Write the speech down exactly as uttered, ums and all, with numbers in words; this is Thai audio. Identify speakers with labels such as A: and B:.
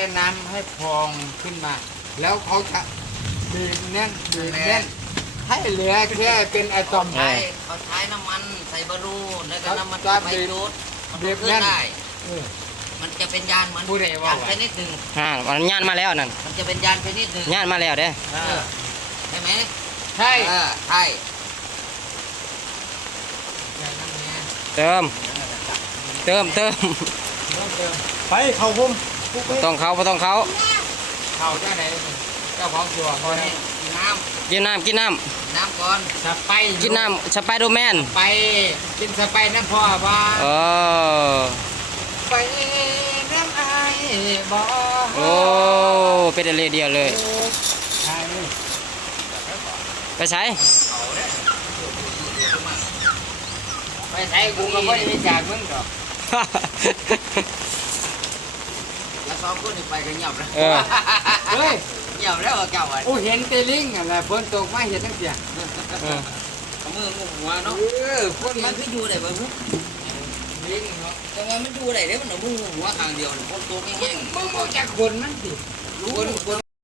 A: ค่น้ำให้พองขึ้นมา แล้วเขาจะบีบแน่นบีบแน่นให้เหลือแค่เป็นอะตอม
B: ใช้เขาใช้น้ำมันใส่บาลูนแล้วก็น้ำมันไฟจูดมันก็ขึ้นได้มันจะเป็นยานเหมือนยานชนิดหนึ่ง
C: อ่ามันย่านมาแล้วนั่น
B: มันจะเป็นยานชนิดหนึ่ง
C: ย่านมาแล้วเด้
B: ใช่ไหม
A: ใช่
B: เออใช่
C: เติม เติมเติม
D: ไปเขาผม
C: บ่ต้องเขาบ่ต้องเขา
A: เขาเจ้าไหนเจ้าของตัวเขาเนี่ย
B: น้
C: กินน้ำกินน้
B: ำน้ำก่อน
A: สไป
C: ำกินน้ำสไปโดแมน
A: ไปกินสไปน้ำพ่อว่า
C: เออ
A: ไปน้ำไอ้บ่
C: โอ้เป็นอะไรเดียวเลย
A: ใช่
C: ไปใช้
A: ไปใช้กูก็ไม่ได้จากมึงหรอก
B: แล้วสองคนนี่ไปกันเงียบแล้ว
C: เออ
A: เฮ้ย
B: เงียบแล้วเจ้าอ่ะ
A: กูเห็นเตลิงอะไรฝนตกมาเห็นตั้งแต่
C: เออ
B: มืองูหัวเนาะ
A: เออฝน
B: มั
A: มัน น
B: คืออยู่ได้บ่มึง
A: ลิงเนาะ
B: แต่ว่ามันอยู่ได้เด้มันเอามืองูหัวข้างเดียวนี่คนโตแห้ง
A: มึงมองจากคนมันสิ
B: ๆรู้คน